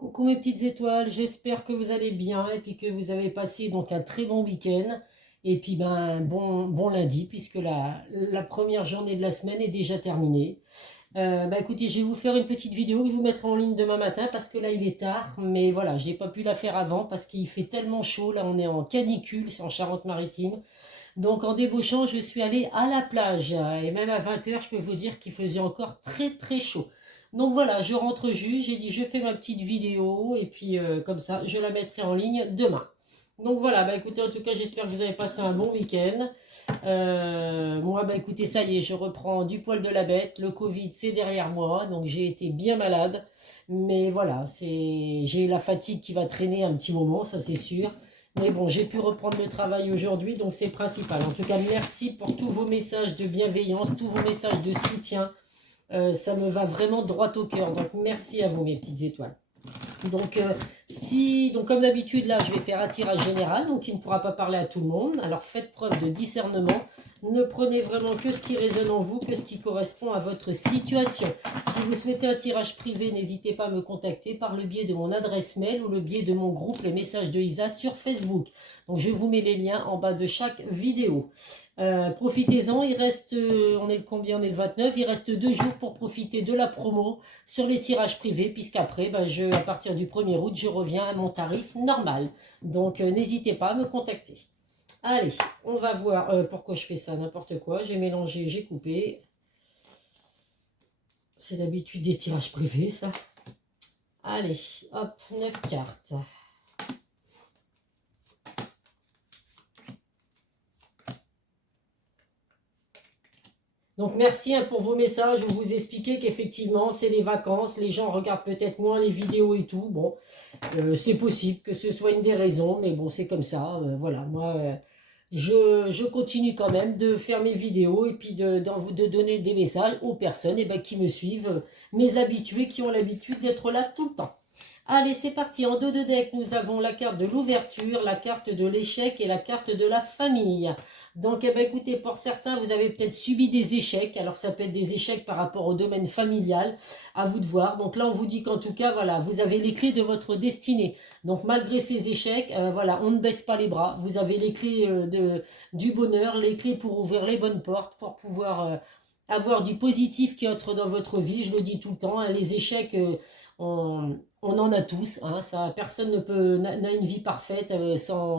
Coucou mes petites étoiles, j'espère que vous allez bien et puis que vous avez passé donc un très bon week-end et puis ben un bon lundi puisque la première journée de la semaine est déjà terminée. Bah écoutez, je vais vous faire une petite vidéo que je vous mettrai en ligne demain matin parce que là il est tard, mais voilà, j'ai pas pu la faire avant parce qu'il fait tellement chaud, là on est en canicule, c'est en Charente-Maritime. Donc en débauchant, je suis allée à la plage et même à 20 h, je peux vous dire qu'il faisait encore très très chaud. Donc voilà, je rentre juste, j'ai dit je fais ma petite vidéo et puis comme ça, je la mettrai en ligne demain. Donc voilà, bah écoutez, en tout cas, j'espère que vous avez passé un bon week-end. Moi, bah écoutez, ça y est, je reprends du poil de la bête. Le Covid, c'est derrière moi, donc j'ai été bien malade. Mais voilà, j'ai la fatigue qui va traîner un petit moment, ça c'est sûr. Mais bon, j'ai pu reprendre le travail aujourd'hui, donc c'est le principal. En tout cas, merci pour tous vos messages de bienveillance, tous vos messages de soutien. Ça me va vraiment droit au cœur. Donc merci à vous, mes petites étoiles. Donc, donc comme d'habitude, là, je vais faire un tirage général, donc il ne pourra pas parler à tout le monde. Alors faites preuve de discernement. Ne prenez vraiment que ce qui résonne en vous, que ce qui correspond à votre situation. Si vous souhaitez un tirage privé, n'hésitez pas à me contacter par le biais de mon adresse mail ou le biais de mon groupe Les Messages de Isa sur Facebook. Donc je vous mets les liens en bas de chaque vidéo. Profitez-en, il reste, on est le combien? On est le 29, il reste 2 jours pour profiter de la promo sur les tirages privés, puisqu'après, bah, à partir du 1er août, je reviens à mon tarif normal. Donc n'hésitez pas à me contacter. Allez, on va voir pourquoi je fais ça, n'importe quoi. J'ai mélangé, j'ai coupé. C'est l'habitude des tirages privés, ça. Allez, hop, 9 cartes. Donc merci pour vos messages où vous expliquez qu'effectivement c'est les vacances, les gens regardent peut-être moins les vidéos et tout. Bon, c'est possible que ce soit une des raisons, mais bon c'est comme ça. Voilà, moi je continue quand même de faire mes vidéos et puis de donner des messages aux personnes qui me suivent, mes habitués qui ont l'habitude d'être là tout le temps. Allez, c'est parti. En dos de deck, nous avons la carte de l'ouverture, la carte de l'échec et la carte de la famille. Donc, écoutez, pour certains, vous avez peut-être subi des échecs. Alors, ça peut être des échecs par rapport au domaine familial. À vous de voir. Donc là, on vous dit qu'en tout cas, voilà, vous avez les clés de votre destinée. Donc, malgré ces échecs, voilà, on ne baisse pas les bras. Vous avez les clés du bonheur, les clés pour ouvrir les bonnes portes, pour pouvoir avoir du positif qui entre dans votre vie. Je le dis tout le temps, hein, les échecs, on en a tous, hein, ça, personne n'a une vie parfaite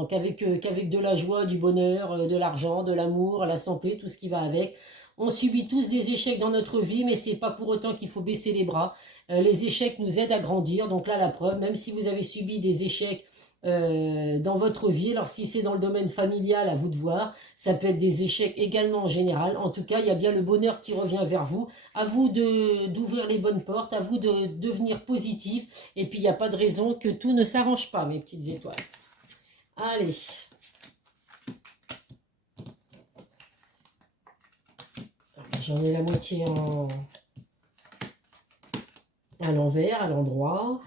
qu'avec de la joie, du bonheur, de l'argent, de l'amour, la santé, tout ce qui va avec. On subit tous des échecs dans notre vie, mais c'est pas pour autant qu'il faut baisser les bras. Les échecs nous aident à grandir, donc là la preuve, même si vous avez subi des échecs dans votre vie, alors si c'est dans le domaine familial, à vous de voir, ça peut être des échecs également en général. En tout cas, il y a bien le bonheur qui revient vers vous. À vous d'ouvrir les bonnes portes, à vous de devenir positif. Et puis, il n'y a pas de raison que tout ne s'arrange pas, mes petites étoiles. Allez. J'en ai la moitié à l'envers, à l'endroit.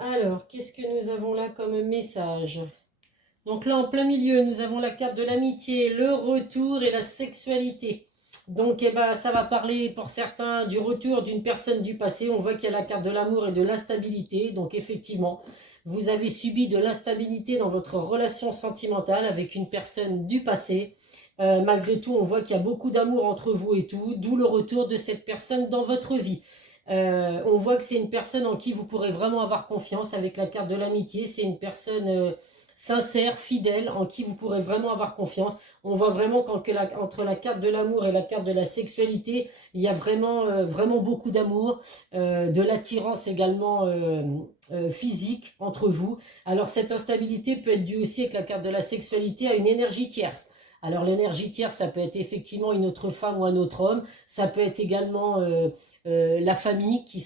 Alors, qu'est-ce que nous avons là comme message? Donc là, en plein milieu, nous avons la carte de l'amitié, le retour et la sexualité. Donc, ça va parler pour certains du retour d'une personne du passé. On voit qu'il y a la carte de l'amour et de l'instabilité. Donc, effectivement, vous avez subi de l'instabilité dans votre relation sentimentale avec une personne du passé. Malgré tout, on voit qu'il y a beaucoup d'amour entre vous et tout, d'où le retour de cette personne dans votre vie. On voit que c'est une personne en qui vous pourrez vraiment avoir confiance avec la carte de l'amitié. C'est une personne sincère, fidèle, en qui vous pourrez vraiment avoir confiance. On voit vraiment qu'entre la carte de l'amour et la carte de la sexualité, il y a vraiment beaucoup d'amour, de l'attirance également physique entre vous. Alors cette instabilité peut être due aussi avec la carte de la sexualité à une énergie tierce. Alors l'énergie tierce, ça peut être effectivement une autre femme ou un autre homme. Ça peut être également la famille qui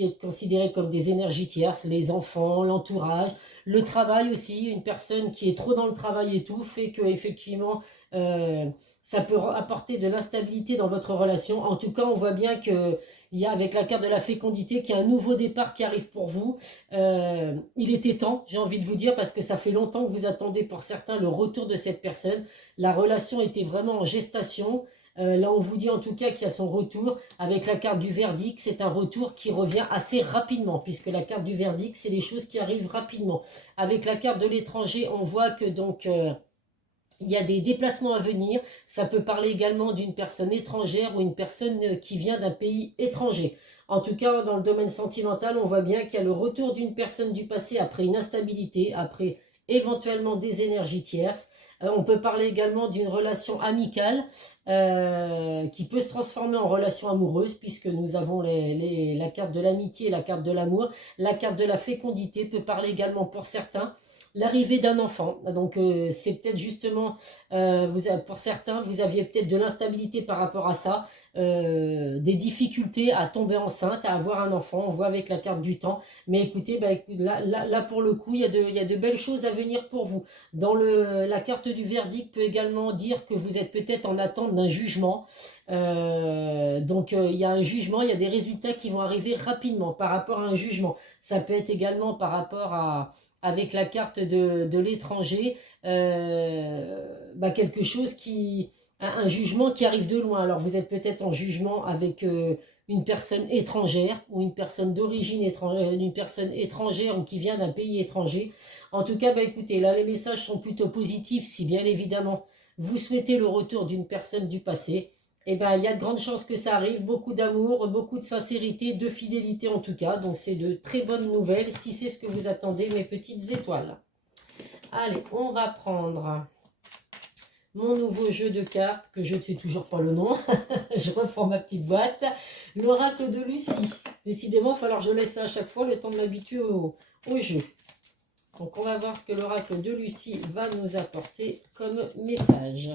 est considérée comme des énergies tierces, les enfants, l'entourage, le travail aussi. Une personne qui est trop dans le travail et tout fait que effectivement ça peut apporter de l'instabilité dans votre relation. En tout cas, on voit bien que il y a avec la carte de la fécondité qu'il y a un nouveau départ qui arrive pour vous. Il était temps, j'ai envie de vous dire, parce que ça fait longtemps que vous attendez pour certains le retour de cette personne. La relation était vraiment en gestation. Là, on vous dit en tout cas qu'il y a son retour. Avec la carte du verdict, c'est un retour qui revient assez rapidement, puisque la carte du verdict, c'est les choses qui arrivent rapidement. Avec la carte de l'étranger, on voit que donc... il y a des déplacements à venir. Ça peut parler également d'une personne étrangère ou une personne qui vient d'un pays étranger. En tout cas, dans le domaine sentimental, on voit bien qu'il y a le retour d'une personne du passé après une instabilité, après éventuellement des énergies tierces. On peut parler également d'une relation amicale qui peut se transformer en relation amoureuse, puisque nous avons la carte de l'amitié et la carte de l'amour. La carte de la fécondité peut parler également pour certains l'arrivée d'un enfant. Donc c'est peut-être justement, pour certains, vous aviez peut-être de l'instabilité par rapport à ça, des difficultés à tomber enceinte, à avoir un enfant. On voit avec la carte du temps. Mais écoutez, là pour le coup, il y a de belles choses à venir pour vous. La carte du verdict peut également dire que vous êtes peut-être en attente d'un jugement. Donc il y a un jugement, il y a des résultats qui vont arriver rapidement par rapport à un jugement. Ça peut être également par rapport à avec la carte de l'étranger, quelque chose un jugement qui arrive de loin. Alors vous êtes peut-être en jugement avec une personne étrangère ou une personne d'origine étrangère, une personne étrangère ou qui vient d'un pays étranger. En tout cas, écoutez, là les messages sont plutôt positifs si bien évidemment vous souhaitez le retour d'une personne du passé. Eh bien, il y a de grandes chances que ça arrive, beaucoup d'amour, beaucoup de sincérité, de fidélité en tout cas. Donc, c'est de très bonnes nouvelles si c'est ce que vous attendez, mes petites étoiles. Allez, on va prendre mon nouveau jeu de cartes, que je ne sais toujours pas le nom. Je reprends ma petite boîte. L'oracle de Lucie. Décidément, il va falloir que je laisse ça à chaque fois, le temps de m'habituer au jeu. Donc, on va voir ce que l'oracle de Lucie va nous apporter comme message.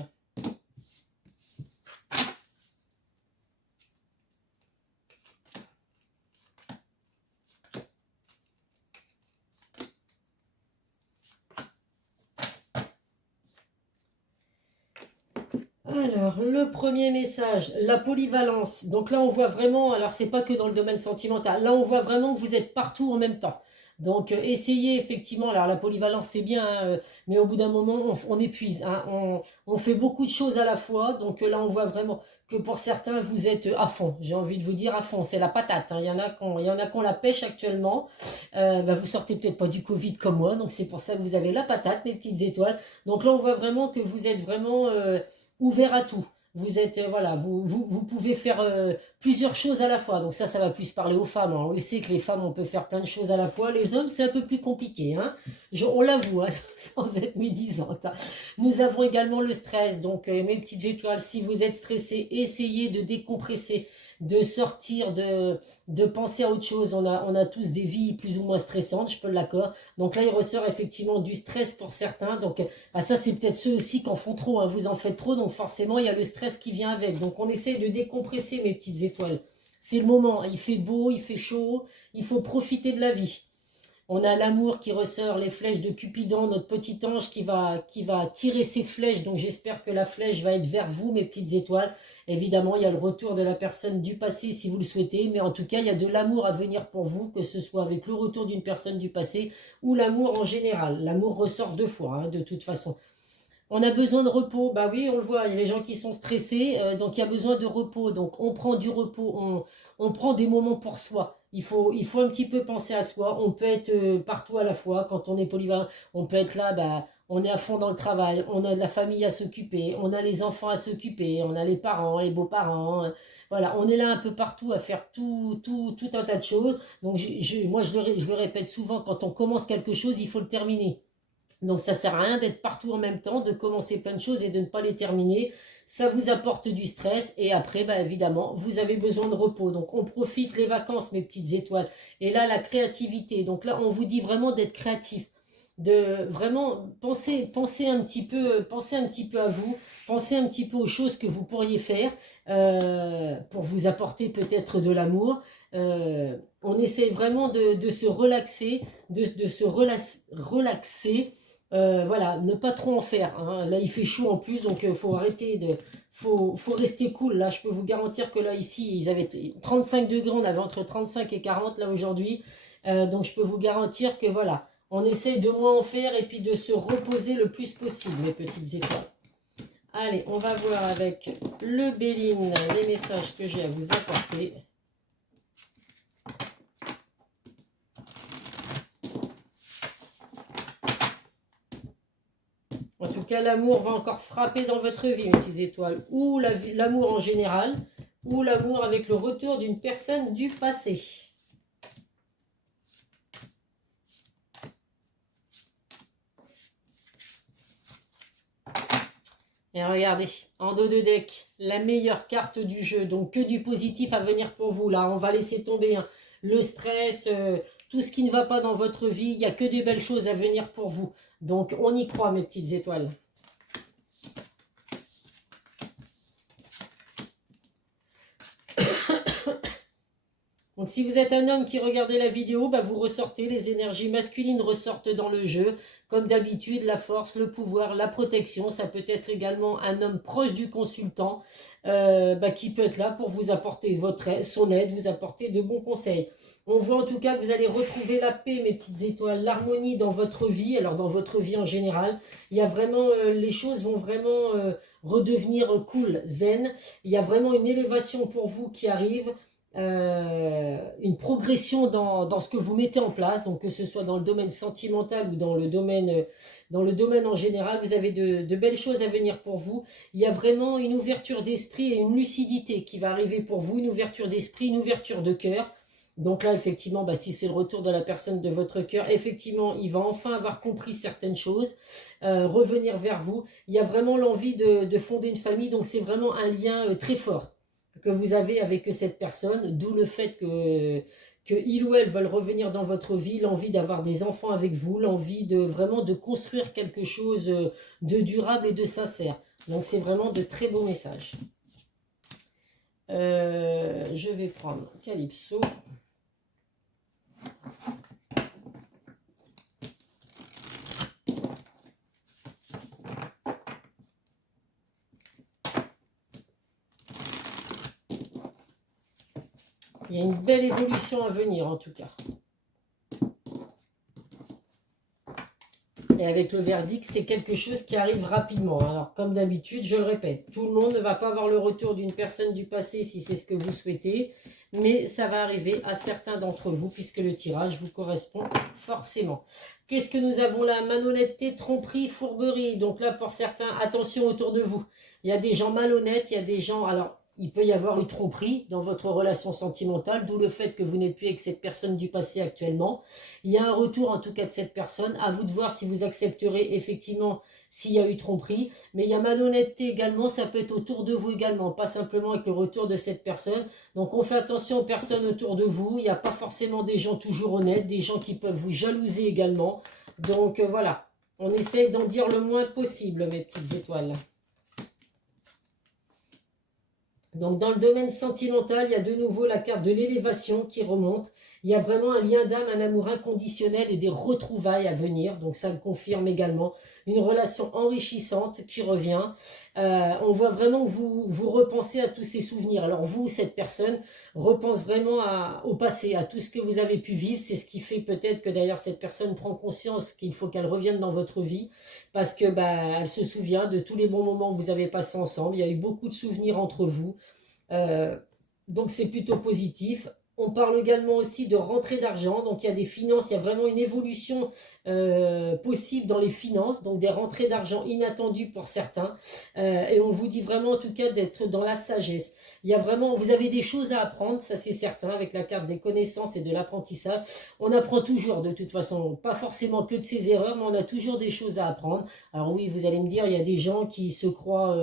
Alors, le premier message, la polyvalence. Donc là, on voit vraiment, alors c'est pas que dans le domaine sentimental, là on voit vraiment que vous êtes partout en même temps. Donc essayez effectivement, alors la polyvalence c'est bien, mais au bout d'un moment on épuise, hein. On fait beaucoup de choses à la fois, donc là on voit vraiment que pour certains vous êtes à fond, j'ai envie de vous dire à fond, c'est la patate, hein. Il y en a qui ont la pêche actuellement, vous sortez peut-être pas du Covid comme moi, donc c'est pour ça que vous avez la patate, mes petites étoiles. Donc là on voit vraiment que vous êtes vraiment... ouvert à tout. Vous êtes, voilà, vous pouvez faire plusieurs choses à la fois. Donc ça va plus parler aux femmes, hein. On le sait que les femmes, on peut faire plein de choses à la fois. Les hommes, c'est un peu plus compliqué, hein. On l'avoue, hein, sans être médisante, hein. Nous avons également le stress. Donc, mes petites étoiles, si vous êtes stressé, essayez de décompresser, de sortir, de penser à autre chose. On a tous des vies plus ou moins stressantes, je peux l'accord. Donc là, il ressort effectivement du stress pour certains. Donc ça, c'est peut-être ceux aussi qui en font trop, hein. Vous en faites trop, donc forcément, il y a le stress qui vient avec. Donc on essaie de décompresser, mes petites étoiles. C'est le moment. Il fait beau, il fait chaud. Il faut profiter de la vie. On a l'amour qui ressort, les flèches de Cupidon, notre petit ange qui va tirer ses flèches. Donc j'espère que la flèche va être vers vous, mes petites étoiles. Évidemment, il y a le retour de la personne du passé si vous le souhaitez. Mais en tout cas, il y a de l'amour à venir pour vous, que ce soit avec le retour d'une personne du passé ou l'amour en général. L'amour ressort deux fois, hein, de toute façon. On a besoin de repos. Bah oui, on le voit, il y a les gens qui sont stressés, donc il y a besoin de repos. Donc on prend du repos, on prend des moments pour soi. Il faut un petit peu penser à soi. On peut être partout à la fois. Quand on est polyvalent, on peut être là, on est à fond dans le travail. On a de la famille à s'occuper. On a les enfants à s'occuper. On a les parents, les beaux-parents. Voilà, on est là un peu partout à faire tout un tas de choses. Donc moi, je le répète souvent, quand on commence quelque chose, il faut le terminer. Donc ça sert à rien d'être partout en même temps, de commencer plein de choses et de ne pas les terminer. Ça vous apporte du stress et après, évidemment, vous avez besoin de repos. Donc on profite les vacances, mes petites étoiles. Et là, la créativité. Donc là, on vous dit vraiment d'être créatif. De vraiment penser un petit peu à vous, penser un petit peu aux choses que vous pourriez faire pour vous apporter peut-être de l'amour. On essaie vraiment de se relaxer, de se relaxer. Voilà, ne pas trop en faire, hein. Là, il fait chaud en plus, donc faut arrêter faut rester cool. Là, je peux vous garantir que là, ici, ils avaient 35 degrés, on avait entre 35 et 40 là aujourd'hui. Donc, je peux vous garantir que voilà, on essaie de moins en faire et puis de se reposer le plus possible, mes petites étoiles. Allez, on va voir avec le Béline les messages que j'ai à vous apporter. En tout cas, l'amour va encore frapper dans votre vie, mes petites étoiles. Ou l'amour en général, ou l'amour avec le retour d'une personne du passé. Et regardez, en dos de deck, la meilleure carte du jeu. Donc que du positif à venir pour vous. Là, on va laisser tomber hein, le stress, tout ce qui ne va pas dans votre vie. Il n'y a que des belles choses à venir pour vous. Donc on y croit, mes petites étoiles. Donc si vous êtes un homme qui regardez la vidéo, bah, vous ressortez, les énergies masculines ressortent dans le jeu. Comme d'habitude, la force, le pouvoir, la protection. Ça peut être également un homme proche du consultant bah, qui peut être là pour vous apporter son aide, vous apporter de bons conseils. On voit en tout cas que vous allez retrouver la paix, mes petites étoiles, l'harmonie dans votre vie. Alors dans votre vie en général, il y a vraiment, les choses vont vraiment redevenir cool, zen. Il y a vraiment une élévation pour vous qui arrive. Une progression dans ce que vous mettez en place, donc que ce soit dans le domaine sentimental ou dans le domaine en général, vous avez de belles choses à venir pour vous. Il y a vraiment une ouverture d'esprit et une lucidité qui va arriver pour vous, une ouverture d'esprit, une ouverture de cœur. Donc là, effectivement, bah, si c'est le retour de la personne de votre cœur, effectivement, il va enfin avoir compris certaines choses, revenir vers vous. Il y a vraiment l'envie de fonder une famille, donc c'est vraiment un lien très fort que vous avez avec cette personne, d'où le fait que il ou elle veulent revenir dans votre vie, l'envie d'avoir des enfants avec vous, l'envie de vraiment de construire quelque chose de durable et de sincère. Donc c'est vraiment de très beaux messages. Je vais prendre Calypso. Il y a une belle évolution à venir en tout cas. Et avec le verdict, c'est quelque chose qui arrive rapidement. Alors, comme d'habitude, je le répète, tout le monde ne va pas avoir le retour d'une personne du passé si c'est ce que vous souhaitez. Mais ça va arriver à certains d'entre vous puisque le tirage vous correspond forcément. Qu'est-ce que nous avons là? Malhonnêteté, tromperie, fourberie. Donc là, pour certains, attention autour de vous. Il y a des gens malhonnêtes, il y a des gens... Alors, il peut y avoir une tromperie dans votre relation sentimentale, d'où le fait que vous n'êtes plus avec cette personne du passé actuellement. Il y a un retour en tout cas de cette personne. À vous de voir si vous accepterez effectivement s'il y a eu tromperie. Mais il y a malhonnêteté également, ça peut être autour de vous également, pas simplement avec le retour de cette personne. Donc on fait attention aux personnes autour de vous. Il n'y a pas forcément des gens toujours honnêtes, des gens qui peuvent vous jalouser également. Donc voilà, on essaye d'en dire le moins possible, mes petites étoiles. Donc dans le domaine sentimental, il y a de nouveau la carte de l'élévation qui remonte. Il y a vraiment un lien d'âme, un amour inconditionnel et des retrouvailles à venir. Donc ça le confirme également. Une relation enrichissante qui revient. On voit vraiment que vous repensez à tous ces souvenirs. Alors vous, cette personne, repense vraiment au passé, à tout ce que vous avez pu vivre. C'est ce qui fait peut-être que d'ailleurs cette personne prend conscience qu'il faut qu'elle revienne dans votre vie. Parce que elle se souvient de tous les bons moments que vous avez passés ensemble. Il y a eu beaucoup de souvenirs entre vous. Donc c'est plutôt positif. On parle également aussi de rentrée d'argent, donc il y a des finances, il y a vraiment une évolution possible dans les finances, donc des rentrées d'argent inattendues pour certains, et on vous dit vraiment en tout cas d'être dans la sagesse. Il y a vraiment, vous avez des choses à apprendre, ça c'est certain, avec la carte des connaissances et de l'apprentissage. On apprend toujours de toute façon, pas forcément que de ses erreurs, mais on a toujours des choses à apprendre. Alors oui, vous allez me dire, il y a des gens qui se croient...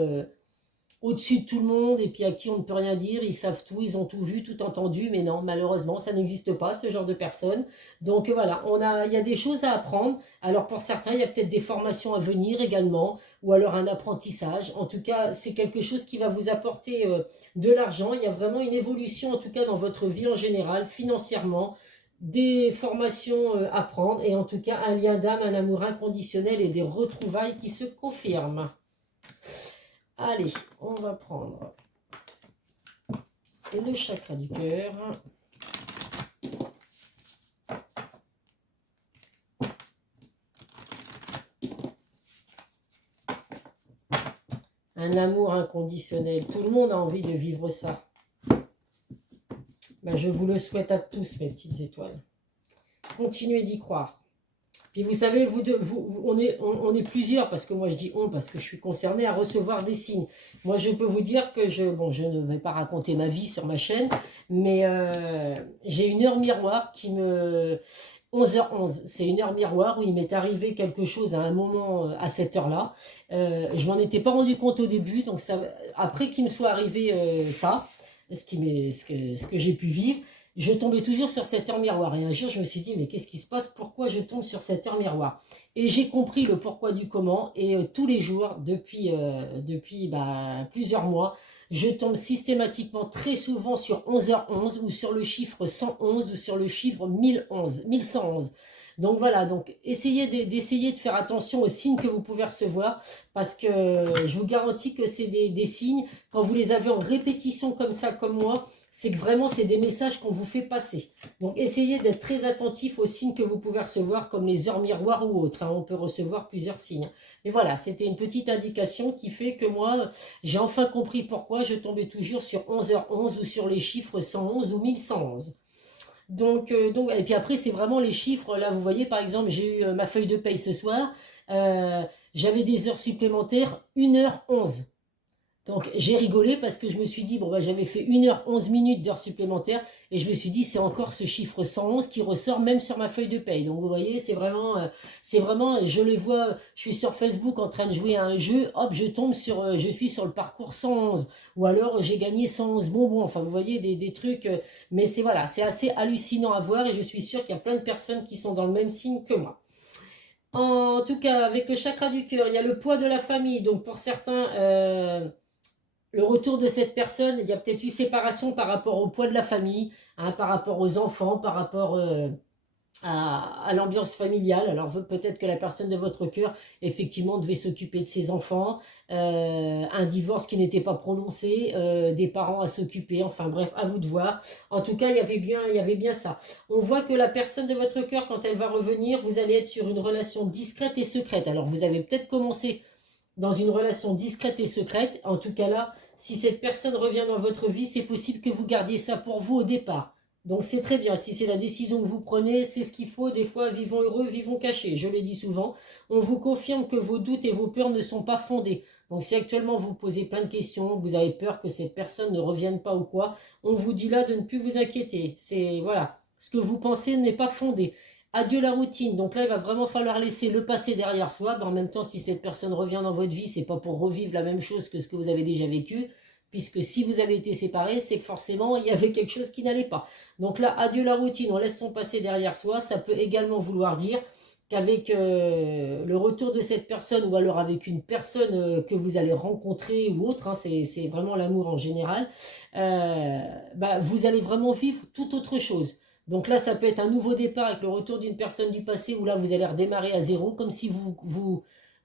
au-dessus de tout le monde et puis à qui on ne peut rien dire, ils savent tout, ils ont tout vu, tout entendu, mais non, malheureusement, ça n'existe pas, ce genre de personnes. Donc voilà, il y a des choses à apprendre. Alors pour certains, il y a peut-être des formations à venir également, ou alors un apprentissage. En tout cas, c'est quelque chose qui va vous apporter de l'argent. Il y a vraiment une évolution, en tout cas dans votre vie en général, financièrement, des formations à prendre, et en tout cas un lien d'âme, un amour inconditionnel et des retrouvailles qui se confirment. Allez, on va prendre le chakra du cœur. un amour inconditionnel. Tout le monde a envie de vivre ça. Ben, je vous le souhaite à tous, mes petites étoiles. Continuez d'y croire. Puis vous savez, on est plusieurs, parce que moi je dis on, parce que je suis concernée à recevoir des signes. Moi je peux vous dire que je ne vais pas raconter ma vie sur ma chaîne, mais j'ai une heure miroir qui me... 11h11, c'est une heure miroir où il m'est arrivé quelque chose à un moment à cette heure-là. Je m'en étais pas rendu compte au début, donc ça, après qu'il me soit arrivé ça, ce que j'ai pu vivre, je tombais toujours sur cette heure miroir. Et un jour, je me suis dit, mais qu'est-ce qui se passe? Pourquoi je tombe sur cette heure miroir? Et j'ai compris le pourquoi du comment. Et tous les jours, depuis plusieurs mois, je tombe systématiquement très souvent sur 11h11 ou sur le chiffre 111 ou sur le chiffre 1111. Donc voilà, donc d'essayer de faire attention aux signes que vous pouvez recevoir, parce que je vous garantis que c'est des signes, quand vous les avez en répétition comme ça, comme moi, c'est que vraiment c'est des messages qu'on vous fait passer. Donc essayez d'être très attentif aux signes que vous pouvez recevoir, comme les heures miroirs ou autres, hein. On peut recevoir plusieurs signes. Mais voilà, c'était une petite indication qui fait que moi, j'ai enfin compris pourquoi je tombais toujours sur 11h11 ou sur les chiffres 111 ou 1111. Donc, et puis après, c'est vraiment les chiffres. Là, vous voyez, par exemple, j'ai eu ma feuille de paye ce soir. J'avais des heures supplémentaires, 1h11. Donc j'ai rigolé parce que je me suis dit, bon bah j'avais fait 1h11 d'heures supplémentaires et je me suis dit c'est encore ce chiffre 111 qui ressort même sur ma feuille de paye. Donc vous voyez, c'est vraiment, je les vois, je suis sur Facebook en train de jouer à un jeu, hop je tombe sur, je suis sur le parcours 111 ou alors j'ai gagné 111 bonbons, enfin vous voyez des trucs, mais c'est voilà, c'est assez hallucinant à voir et je suis sûre qu'il y a plein de personnes qui sont dans le même signe que moi. En tout cas, avec le chakra du cœur, il y a le poids de la famille, donc pour certains... le retour de cette personne, il y a peut-être eu séparation par rapport au poids de la famille, hein, par rapport aux enfants, par rapport à l'ambiance familiale. Alors peut-être que la personne de votre cœur, effectivement, devait s'occuper de ses enfants, un divorce qui n'était pas prononcé, des parents à s'occuper, enfin bref, à vous de voir. En tout cas, il y avait bien ça. On voit que la personne de votre cœur, quand elle va revenir, vous allez être sur une relation discrète et secrète. Alors vous avez peut-être commencé dans une relation discrète et secrète. En tout cas là, si cette personne revient dans votre vie, c'est possible que vous gardiez ça pour vous au départ. Donc c'est très bien, si c'est la décision que vous prenez, c'est ce qu'il faut. Des fois, vivons heureux, vivons cachés. Je l'ai dit souvent, on vous confirme que vos doutes et vos peurs ne sont pas fondés. Donc si actuellement vous posez plein de questions, vous avez peur que cette personne ne revienne pas ou quoi, on vous dit là de ne plus vous inquiéter. C'est voilà, ce que vous pensez n'est pas fondé. Adieu la routine. Donc là, il va vraiment falloir laisser le passé derrière soi. Mais en même temps, si cette personne revient dans votre vie, c'est pas pour revivre la même chose que ce que vous avez déjà vécu. Puisque si vous avez été séparés, c'est que forcément, il y avait quelque chose qui n'allait pas. Donc là, adieu la routine, on laisse son passé derrière soi. Ça peut également vouloir dire qu'avec le retour de cette personne ou alors avec une personne que vous allez rencontrer ou autre, hein, c'est vraiment l'amour en général, vous allez vraiment vivre tout autre chose. Donc là, ça peut être un nouveau départ avec le retour d'une personne du passé où là, vous allez redémarrer à zéro, comme si vous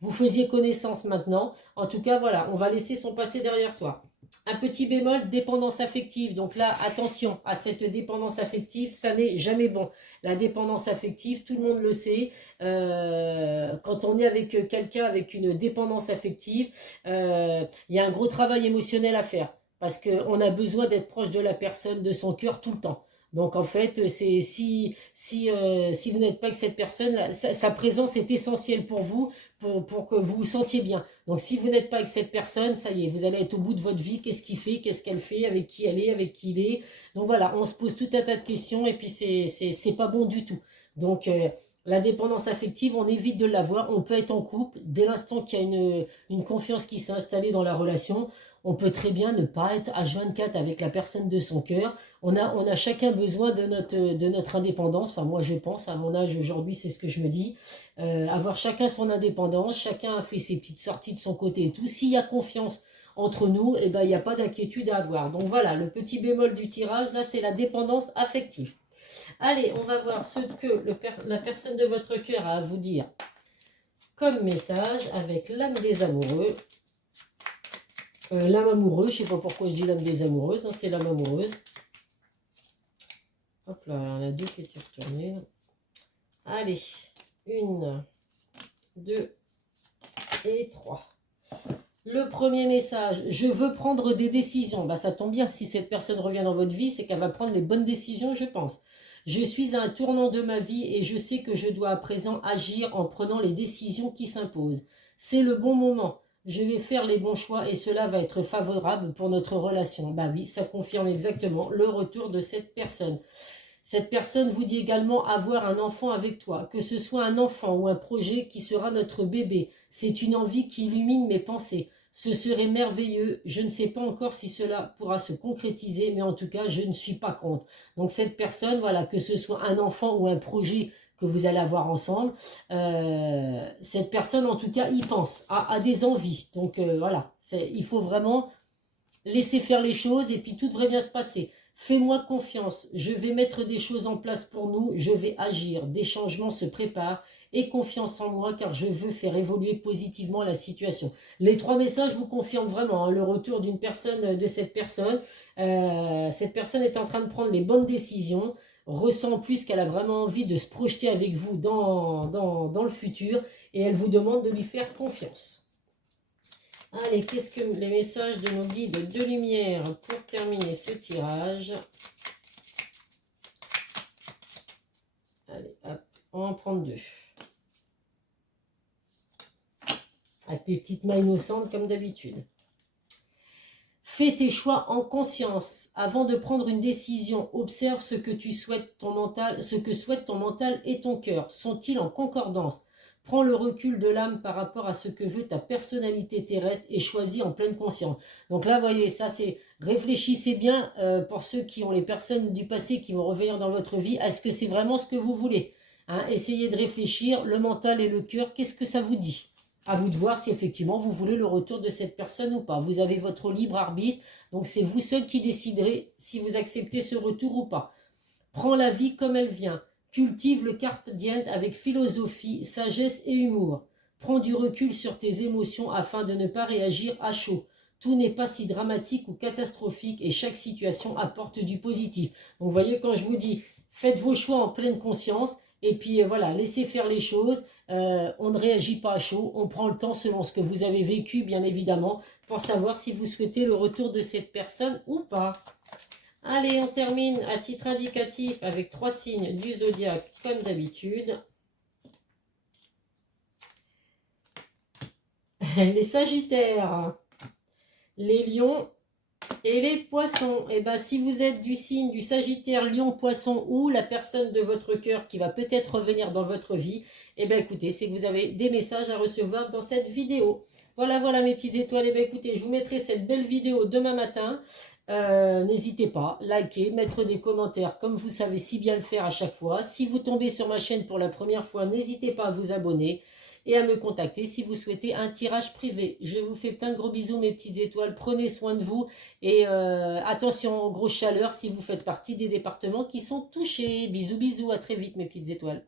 faisiez connaissance maintenant. En tout cas, voilà, on va laisser son passé derrière soi. Un petit bémol, dépendance affective. Donc là, attention à cette dépendance affective, ça n'est jamais bon. La dépendance affective, tout le monde le sait. Quand on est avec quelqu'un avec une dépendance affective, il y a un gros travail émotionnel à faire. Parce qu'on a besoin d'être proche de la personne, de son cœur tout le temps. Donc en fait, c'est si vous n'êtes pas avec cette personne, sa présence est essentielle pour vous, pour que vous vous sentiez bien. Donc si vous n'êtes pas avec cette personne, ça y est, vous allez être au bout de votre vie. Qu'est-ce qu'il fait, qu'est-ce qu'elle fait, avec qui elle est, avec qui il est. Donc voilà, on se pose tout un tas de questions et puis c'est pas bon du tout. Donc la dépendance affective, on évite de l'avoir. On peut être en couple, dès l'instant qu'il y a une confiance qui s'est installée dans la relation, on peut très bien ne pas être H24 avec la personne de son cœur. On a chacun besoin de notre indépendance. Enfin, moi, je pense, à mon âge aujourd'hui, c'est ce que je me dis. Avoir chacun son indépendance, chacun a fait ses petites sorties de son côté et tout. S'il y a confiance entre nous, eh ben, il n'y a pas d'inquiétude à avoir. Donc voilà, le petit bémol du tirage, là, c'est la dépendance affective. Allez, on va voir ce que la personne de votre cœur a à vous dire comme message avec l'âme des amoureux. L'âme amoureuse, je ne sais pas pourquoi je dis l'âme des amoureuses, hein, c'est l'âme amoureuse. Hop là, on a deux qui étaient retournés. Allez, 1, 2 et 3. Le premier message, je veux prendre des décisions. Bah, ça tombe bien, si cette personne revient dans votre vie, c'est qu'elle va prendre les bonnes décisions, je pense. Je suis à un tournant de ma vie et je sais que je dois à présent agir en prenant les décisions qui s'imposent. C'est le bon moment. Je vais faire les bons choix et cela va être favorable pour notre relation. Bah oui, ça confirme exactement le retour de cette personne. Cette personne vous dit également avoir un enfant avec toi, que ce soit un enfant ou un projet qui sera notre bébé. C'est une envie qui illumine mes pensées. Ce serait merveilleux. Je ne sais pas encore si cela pourra se concrétiser, mais en tout cas, je ne suis pas contre. Donc cette personne, voilà, que ce soit un enfant ou un projet que vous allez avoir ensemble, cette personne, en tout cas, y pense, a des envies. Donc voilà, il faut vraiment laisser faire les choses et puis tout devrait bien se passer. Fais-moi confiance, je vais mettre des choses en place pour nous, je vais agir, des changements se préparent, aie confiance en moi car je veux faire évoluer positivement la situation. Les 3 messages vous confirment vraiment hein, le retour d'une personne, de cette personne. Cette personne est en train de prendre les bonnes décisions, ressent plus qu'elle a vraiment envie de se projeter avec vous dans le futur et elle vous demande de lui faire confiance. Allez, qu'est-ce que les messages de nos guides de lumière pour terminer ce tirage? Allez, hop, on va en prendre 2. Avec les petites mains innocentes comme d'habitude. Fais tes choix en conscience. Avant de prendre une décision, observe ce que tu souhaites ton mental, ce que souhaite ton mental et ton cœur. Sont-ils en concordance? Prends le recul de l'âme par rapport à ce que veut ta personnalité terrestre et choisis en pleine conscience. Donc là, voyez, ça c'est, réfléchissez bien pour ceux qui ont les personnes du passé qui vont revenir dans votre vie. Est-ce que c'est vraiment ce que vous voulez hein? Essayez de réfléchir, le mental et le cœur, qu'est-ce que ça vous dit? À vous de voir si effectivement vous voulez le retour de cette personne ou pas. Vous avez votre libre arbitre, donc c'est vous seul qui déciderez si vous acceptez ce retour ou pas. Prends la vie comme elle vient. Cultive le carpe diem avec philosophie, sagesse et humour. Prends du recul sur tes émotions afin de ne pas réagir à chaud. Tout n'est pas si dramatique ou catastrophique et chaque situation apporte du positif. Donc vous voyez quand je vous dis, faites vos choix en pleine conscience et puis voilà, laissez faire les choses. On ne réagit pas à chaud, on prend le temps selon ce que vous avez vécu bien évidemment pour savoir si vous souhaitez le retour de cette personne ou pas. Allez, on termine à titre indicatif avec 3 signes du zodiaque comme d'habitude. Les Sagittaires, les Lions et les Poissons. Et bien, si vous êtes du signe du Sagittaire, Lion, Poisson ou la personne de votre cœur qui va peut-être revenir dans votre vie, et bien écoutez, c'est que vous avez des messages à recevoir dans cette vidéo. Voilà, voilà mes petites étoiles. Et bien écoutez, je vous mettrai cette belle vidéo demain matin. N'hésitez pas, liker, mettre des commentaires comme vous savez si bien le faire à chaque fois. Si vous tombez sur ma chaîne pour la première fois, n'hésitez pas à vous abonner et à me contacter si vous souhaitez un tirage privé. Je vous fais plein de gros bisous mes petites étoiles, prenez soin de vous et attention aux grosses chaleurs si vous faites partie des départements qui sont touchés. Bisous bisous, à très vite mes petites étoiles.